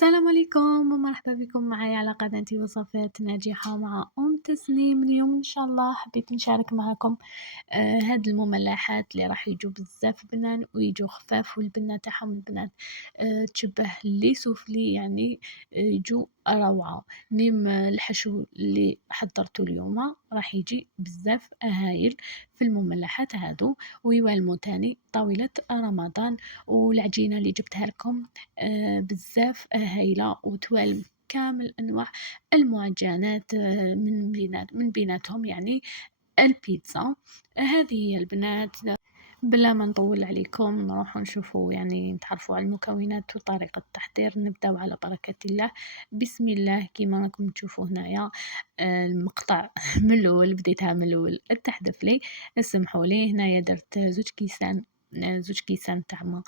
السلام عليكم ومرحبا بكم معايا على قناة وصفات ناجحة مع تسنيم. اليوم إن شاء الله حبيت نشارك معكم هاد المملحات اللي راح يجوا بزاف بنان ويجوا خفاف، والبنة تاعهم البنات تشبه لي سوفلي، يعني يجوا روعة. ميم الحشو اللي حضرته اليوم راح يجي بزاف هايل في المملحات هادو، ويوالمو تاني طاولة رمضان. والعجينة اللي جبتها لكم بزاف هايلة، وتوالم كامل أنواع المعجنات، من بيناتهم يعني البيتزا. هذه هي البنات. بلا ما نطول عليكم نروحوا نشوفوا، يعني نتعرفوا على المكونات وطريقة التحضير. نبداو على بركة الله. بسم الله. كيما راكم تشوفوا هنايا المقطع من الأول، بديتها من الأول تحذف لي، اسمحوا لي. هنايا درت زوج كيسان تاع ما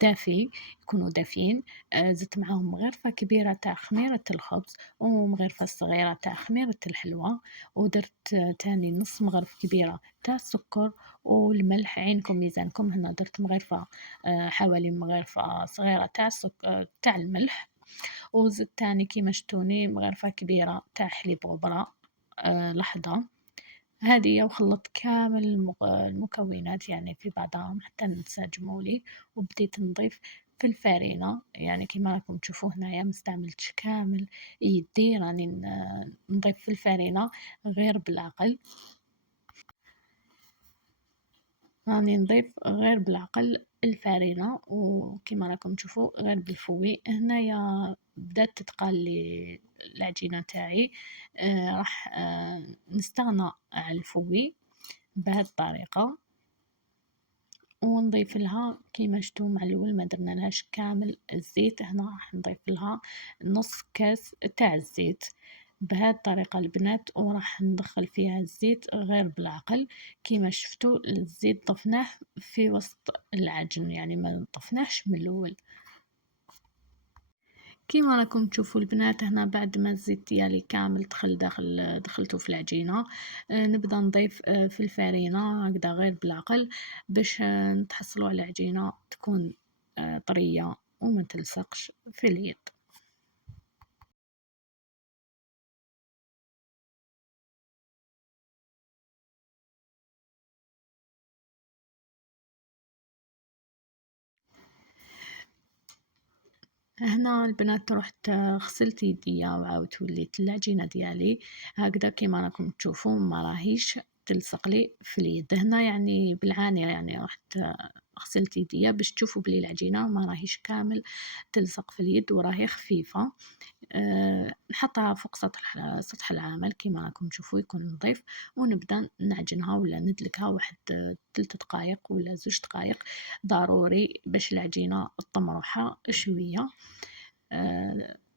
دافي، يكونوا دافيين. زدت معاهم مغرفة كبيرة تاع خميرة الخبز، ومغرفة صغيرة تاع خميرة الحلوى، ودرت تاني نص مغرفة كبيرة تاع السكر والملح. عينكم ميزانكم. هنا درت مغرفة حوالي مغرفة صغيرة تاع الملح. وزدت تاني كيما شتوني مغرفة كبيرة تاع حليب غبرة لحظة. هذه، وخلطت كامل المكونات يعني في بعضهم حتى نسجموا لي. وبديت نضيف في الفرينة، يعني كيما راكم تشوفوا هنايا مستعملتش كامل يدي، راني نضيف في الفرينة غير بالعقل. راني نضيف غير بالعقل الفرينة، وكيما راكم تشوفوا غير بالفوي. هنايا بدات تتقالي العجينة تاعي. راح نستغنى على الفوي بهذه الطريقة، ونضيف لها كيما شفتوا مع الأول ما درنا لهاش كامل الزيت. هنا راح نضيف لها نص كاس تاع الزيت بهذه الطريقة البنات، وراح ندخل فيها الزيت غير بالعقل. كيما شفتوا الزيت ضفناه في وسط العجن، يعني ما ضفناهش من الأول. كيما راكم تشوفوا البنات هنا، بعد ما الزيت ديالي كامل دخلته في العجينة، نبدا نضيف في الفرينة هكذا غير بالعقل، باش نتحصلوا على عجينة تكون طرية وما تلصقش في اليد. هنا البنات رحت غسلت يديا وعاودت وليت العجينة ديالي هكذا كيما راكم تشوفوا، ما راهيش تلصق لي في اليد. هنا يعني بالعانية، يعني رحت غسلت يديا باش تشوفوا بلي العجينة ما راهيش كامل تلصق في اليد وراهي خفيفة. نحطها فوق سطح العمل كيما راكم تشوفوا يكون نظيف، ونبدا نعجنها ولا ندلكها واحد 3 دقائق ولا 2 دقائق ضروري باش العجينة تطم روحها شوية.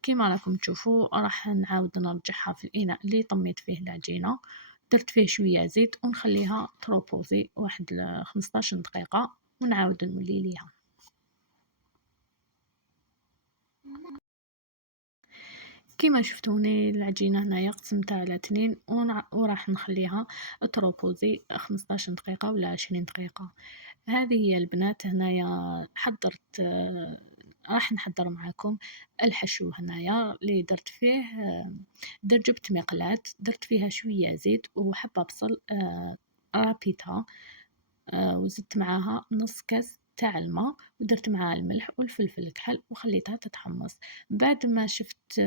كيما راكم تشوفوا راح نعاود نرجعها في الإناء اللي طميت فيه العجينة، درت فيه شوية زيت ونخليها تروبوزي واحد 15 دقيقة ونعاود نولي ليها. كيما شفتوني العجينة هنايا قسمتها على 2 وراح نخليها تروبوزي 15 دقيقة ولا 20 دقيقة. هذه هي البنات. هنايا حضرت راح نحضر معاكم الحشو. هنايا اللي درت فيه جبت مقلاة، درت فيها شوية زيت وحبة بصل رابيتها، وزدت معاها نص كاس تاع الماء، ودرت معاها الملح والفلفل الكحل وخليتها تتحمص. بعد ما شفت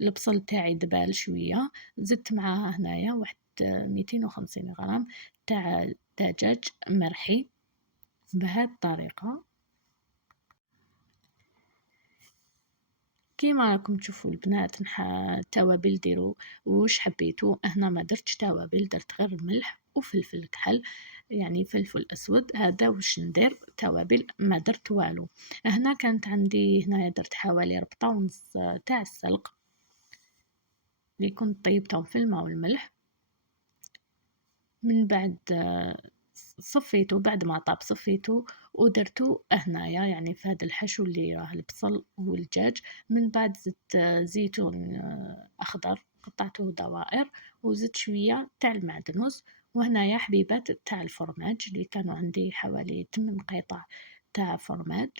البصل تاعي دبال شوية، زدت معاها هنايا واحد 250 غرام تاع دجاج مرحي بهذه الطريقة. كيما راكم تشوفوا البنات التوابل ديروا واش حبيتوا. هنا ما درتش توابل، درت غير الملح وفلفل كحل، يعني فلفل اسود. هذا واش ندير توابل ما درت والو. هنا كانت عندي، هنا درت حوالي ربطة ونص تاع السلق اللي كنت طيبتهم في الماء والملح. من بعد صفيته، بعد ما طاب صفيته ودرته هنايا يعني في هذا الحشو اللي راه البصل والدجاج. من بعد زدت زيتون اخضر قطعته دوائر، وزدت شويه تاع المعدنوس. وهنايا حبيبات تاع الفرماج اللي كانوا عندي حوالي 8 قطع تاع فرماج.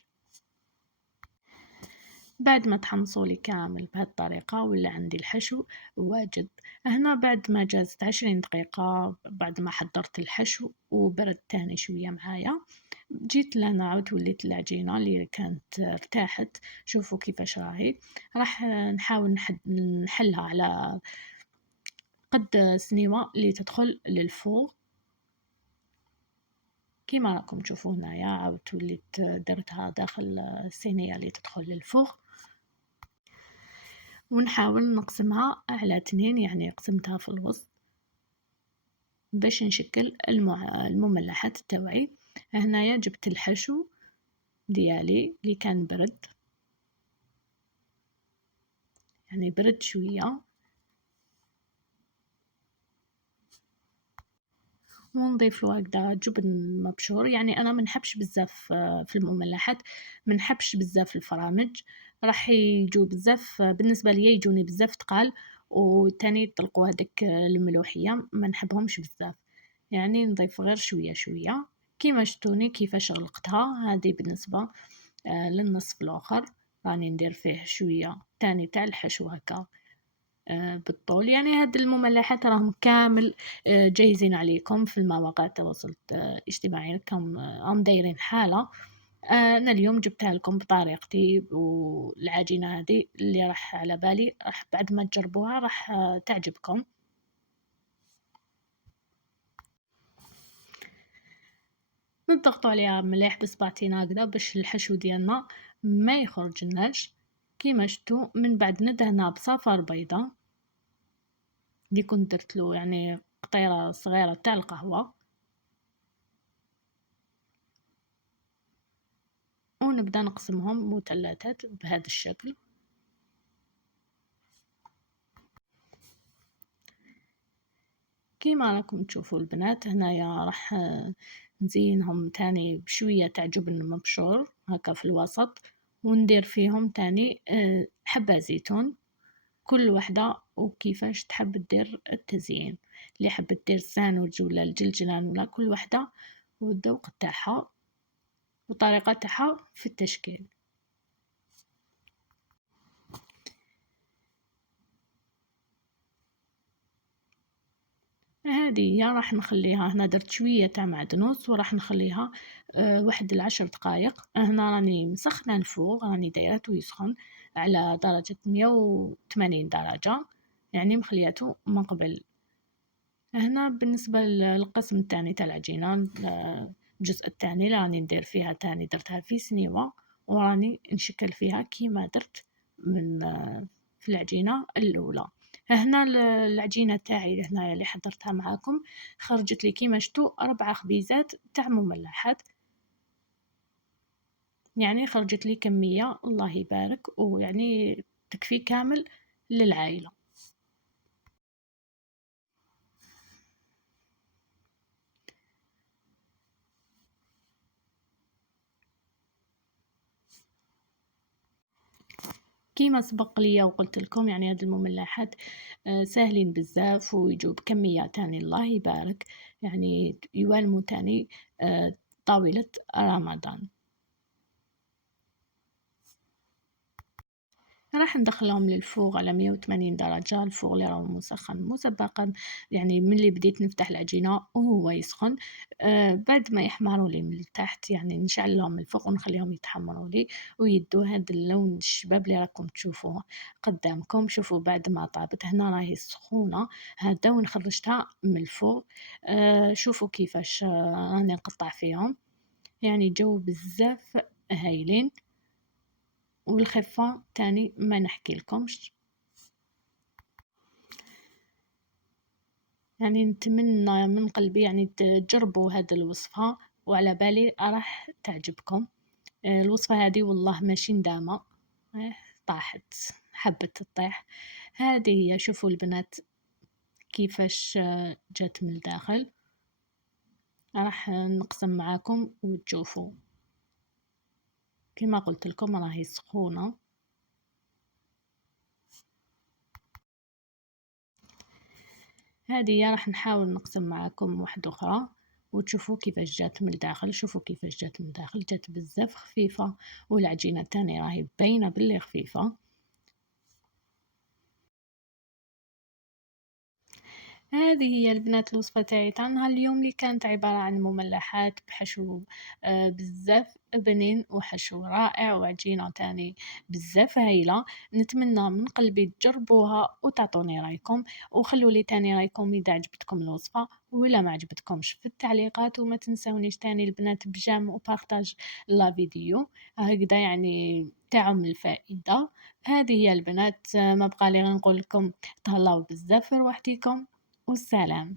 بعد ما تحمصوا لي كامل بهالطريقة ولا عندي الحشو واجد. هنا بعد ما جازت 20 دقيقة بعد ما حضرت الحشو وبرد تاني شوية معايا، جيت لهنا عاود وليت العجينة اللي كانت ارتاحت. شوفوا كيفاش راهي. راح نحاول نحلها على قد سنيوة اللي تدخل للفوغ كيما راكم تشوفوا هنايا. عاودت وليت درتها داخل الصينية اللي تدخل للفوغ، ونحاول نقسمها على 2، يعني قسمتها في الوسط باش نشكل المملحات تاوعي. هنايا جبت الحشو ديالي اللي كان برد، يعني برد شوية، ونضيف له هكذا جبن مبشور. يعني انا منحبش بزاف في المملحات، منحبش بزاف الفرامج، راح يجو بزاف بالنسبه ليا يجوني بزاف تقال، وتاني يطلقوا هذيك الملوحيه ما نحبهمش بزاف. يعني نضيف غير شويه شويه كيما شتوني كيفاش غلقتها. هذه بالنسبه للنصف الاخر راني ندير فيه شويه تاني تاع الحشو هكا بالطول. يعني هاد المملحات راهم كامل جايزين عليكم في المواقع التواصل الاجتماعي، راهم دايرين حالة. أنا اليوم جبتها لكم بطريقتي، والعجينة هذه اللي راح على بالي راح بعد ما تجربوها راح تعجبكم. نضغطوا عليها مليح بصبعتينا هكذا باش الحشو ديالنا ما يخرجلناش. كيما شفتوا من بعد ندهنها بصفر بيضة اللي كنت درتلو يعني قطيرة صغيرة تاع القهوة، ونبدأ نقسمهم مثلثات بهذا الشكل. كيما راكم تشوفوا البنات هنايا راح نزينهم تاني بشوية تاع جبن مبشور هكا في الوسط، وندير فيهم تاني حبة زيتون. كل وحدة وكيفاش تحب تدير التزيين، اللي حب تدير ساندويتش ولا الجلجلان ولا كل وحدة والذوق تاعها وطريقة تاعها في التشكيل. هذه هي راح نخليها هنا. درت شوية تاع معدنوس وراح نخليها واحد ل10 دقايق. هنا راني مسخنة الفوغ، راني دايرته يسخن على درجة 180 درجة، يعني مخلياتو من قبل. هنا بالنسبة للقسم الثاني تاع العجينة، الجزء الثاني اللي راني ندير فيها تاني درتها في سنيوة وراني نشكل فيها كيما درت من في العجينة الأولى. هنا العجينة تاعي هنايا اللي حضرتها معاكم خرجت لي كيما شتو 4 خبيزات تاع مملحات، يعني خرجت لي كمية الله يبارك، ويعني تكفي كامل للعائلة. كيما سبق ليا وقلت لكم يعني هاد المملحات ساهلين بزاف ويجوا بكمية تاني الله يبارك، يعني يوالموا تاني طاولة رمضان. راح ندخلهم للفوغ على 180 درجة، الفوغ اللي راهو مسخن مسبقا، يعني من اللي بديت نفتح العجينة وهو يسخن. بعد ما يحمروا لي من التحت يعني نشعل لهم الفوغ ونخليهم يتحمروا لي ويدوا هذا اللون الشباب اللي راكم تشوفوه قدامكم. شوفوا بعد ما طابت هنا راهي سخونة هذا، ونخرجتها من الفوغ. شوفوا كيفاش راني نقطع فيهم، يعني جو بزاف هايلين، والخفة تاني ما نحكي لكمش. يعني نتمنى من قلبي يعني تجربوا هذه الوصفة، وعلى بالي راح تعجبكم. الوصفة هذه والله ماشي ندامة. آه، طاحت، حبت تطيح. هذه هي. شوفوا البنات كيفاش جات من الداخل. راح نقسم معاكم وتشوفوا. كما قلت لكم راهي سخونة. هذه راح نحاول نقسم معاكم واحدة أخرى وتشوفوا كيفاش جات من الداخل. شوفوا كيفاش جات من الداخل، جات بزاف خفيفة، والعجينة تاني راهي باينة بلي خفيفة. هذه هي البنات الوصفة تاعي تاع نهار اليوم، اللي كانت عبارة عن مملحات بحشو بزاف بنين وحشو رائع وعجينة تاني بزاف هايلة. نتمنى من قلبي تجربوها وتعطوني رايكم، وخلوا لي تاني رايكم إذا عجبتكم الوصفة ولا ما عجبتكمش في التعليقات. وما تنسونيش تاني البنات بجام وبارطاج لا فيديو، هكذا يعني تعم الفائدة. هذه هي البنات، ما بقى لي غير نقول لكم تهلاو بزاف في رواحتكم والسلام.